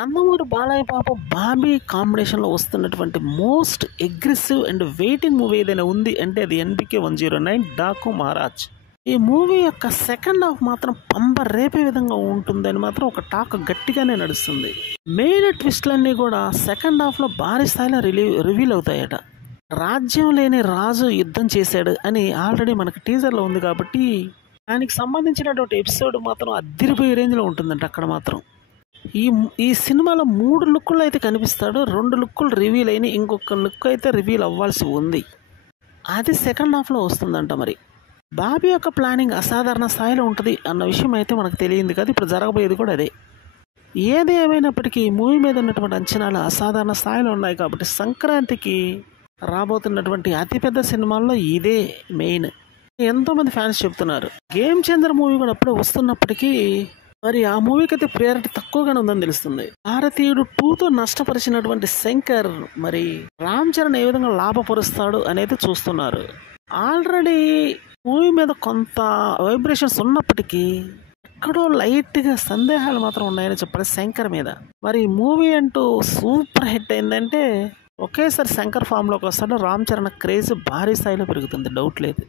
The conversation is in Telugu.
నందమూరి బాలయ్య బాబు బాబీ కాంబినేషన్లో వస్తున్నటువంటి most aggressive and waiting movie ఏదైనా ఉంది అంటే అది NBK-109 డాకు మహారాజ్. ఈ మూవీ యొక్క సెకండ్ హాఫ్ మాత్రం పంబ రేపే విధంగా ఉంటుందని మాత్రం ఒక టాక్ గట్టిగానే నడుస్తుంది. మెయిన్ ట్విస్ట్లన్నీ కూడా సెకండ్ హాఫ్లో భారీ స్థాయిలో రివీల్ అవుతాయట. రాజ్యం లేని రాజు యుద్ధం చేశాడు అని ఆల్రెడీ మనకి టీజర్లో ఉంది కాబట్టి దానికి సంబంధించినటువంటి ఎపిసోడ్ మాత్రం అదిరిపోయే రేంజ్లో ఉంటుందంట. అక్కడ మాత్రం ఈ సినిమాలో 3 లుక్కులు అయితే కనిపిస్తాడు. 2 లుక్కులు రివీల్ అయినాయి, ఇంకొక లుక్ అయితే రివీల్ అవ్వాల్సి ఉంది. అది సెకండ్ హాఫ్లో వస్తుందంట. మరి బాబీ యొక్క ప్లానింగ్ అసాధారణ స్థాయిలో ఉంటుంది అన్న విషయం అయితే మనకు తెలియంది కదా. ఇప్పుడు జరగబోయేది కూడా అదే. ఏది ఏమైనప్పటికీ మూవీ మీద ఉన్నటువంటి అంచనాలు అసాధారణ స్థాయిలో ఉన్నాయి కాబట్టి సంక్రాంతికి రాబోతున్నటువంటి అతిపెద్ద సినిమాల్లో ఇదే మెయిన్. ఎంతోమంది ఫ్యాన్స్ చెప్తున్నారు. గేమ్ చేంజర్ మూవీ కూడా అప్పుడే వస్తున్నప్పటికీ మరి ఆ మూవీకి అయితే ప్రియారిటీ తక్కువగానే ఉందని తెలుస్తుంది. భారతీయుడు 2తో నష్టపరిచినటువంటి శంకర్ మరి రామ్ చరణ్ ఏ విధంగా లాభపరుస్తాడు అనేది చూస్తున్నారు. ఆల్రెడీ మూవీ మీద కొంత వైబ్రేషన్స్ ఉన్నప్పటికీ ఎక్కడో లైట్గా సందేహాలు మాత్రం ఉన్నాయని చెప్పాలి శంకర్ మీద. మరి మూవీ అంటూ సూపర్ హిట్ అయిందంటే ఒకేసారి శంకర్ ఫామ్లోకి వస్తాడు. రామ్ చరణ్ క్రేజ్ భారీ స్థాయిలో పెరుగుతుంది, డౌట్ లేదు.